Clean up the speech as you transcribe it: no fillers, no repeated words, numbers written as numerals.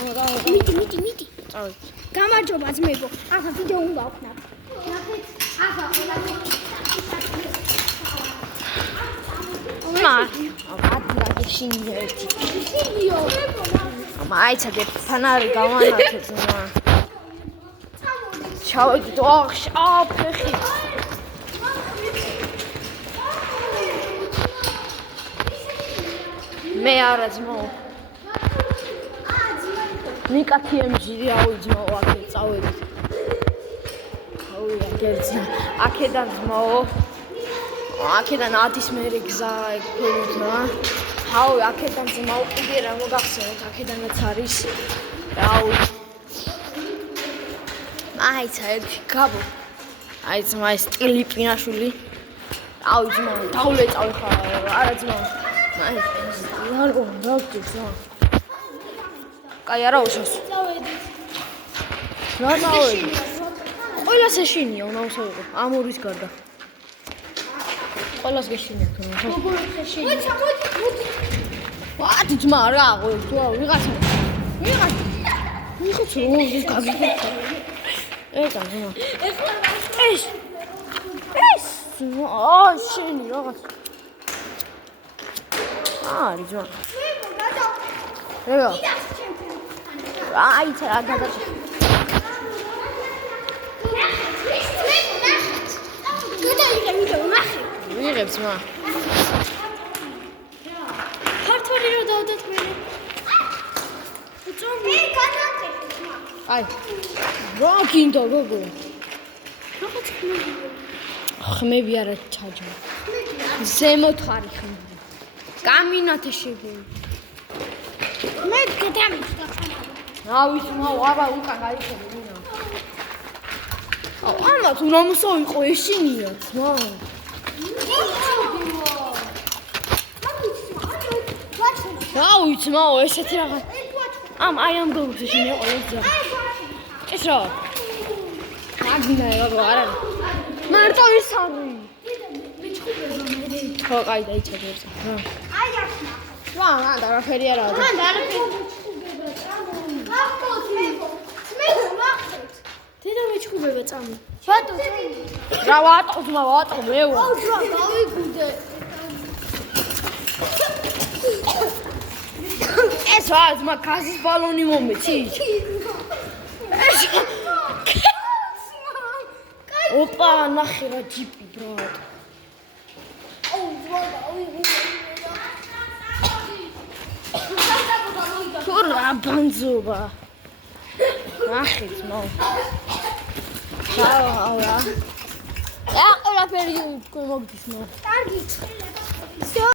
მიდი. წავედი. გამარჯობა ძმებო. ახლა ვიდეო უნდა ვქნათ. ნახეთ. ახლა აბა შინიო ერთი. შინიო. მაიცადე ფანარი გავანათეთ ზმა. ჩავედით ფეხი. მე არა ძმო. ნიკათი ემჯი აუ ძმო აქეთ წავედით. აუ აგერცი. აქედან ძმო. აქედან 10-ის მერე გზა გქონოთ რა. აუ აქედან ძმო კიდე რა მოგახსენოთ აქედანაც არის. აუ აიცა ერთი გაბო. აი ძმა ეს ტილი პინაშვილი. აუ ძმა დავლეწავ ხა არა ძმა. აი არ გონდაგდეს რა. კაი არა უშავს. წავედით. რა წავედით? ყველას ეშინია უნდა უსაურო. ამურის გარდა. ყველას გეშინია თუ რა. როგორ ეშინია? მოდი. ვადი ძმა რა ყო ვიღაცა. ვიღაც რო ის გაგიგეთ. ეტა ძმა. ეხლა ეს. შენი რაღაც. არის ძმა. ego. Ai, ცა გადაჭი. ვიღებს მა. ქართული რო დავდოთ მე. უწონი გადაჭი მა. აი. რა გინდა გოგო? რაღაც ხმები არა ჩაჯა. ზემოთ არის ხმები. გამინათე შეგული. მე გადამიწდა. რა ვიცი მა აბა უკან გაიხედე მინა. ამა თუ ნამოსო იყო ეშინიათ მა. რა ვიცი მა ესეთი რაღაც. აი ამ გოგოს ეშინია ყველა. ეს რა? მაგნა რა არა. მარტო ის არის. ხო, კაი დაიჭერებს რა. აი ახლა. რა, და ფერი არა. რა, და ფერი. დედა მეჩხუბება წამი. ბატო. რა ვატყობ, მე. აუ, რა, გავიგუდე. ეს რა, ძმა, გაზის ბალონი მომეცი. ეს. ოპა, ნახე რა ჯიპი, ბრატ. აუ, ძმა, გავიგუდე. რა ბანძობა. ნახე ძმა. აუ რა. რა ყველაფერი მოგდის мо. კარგი.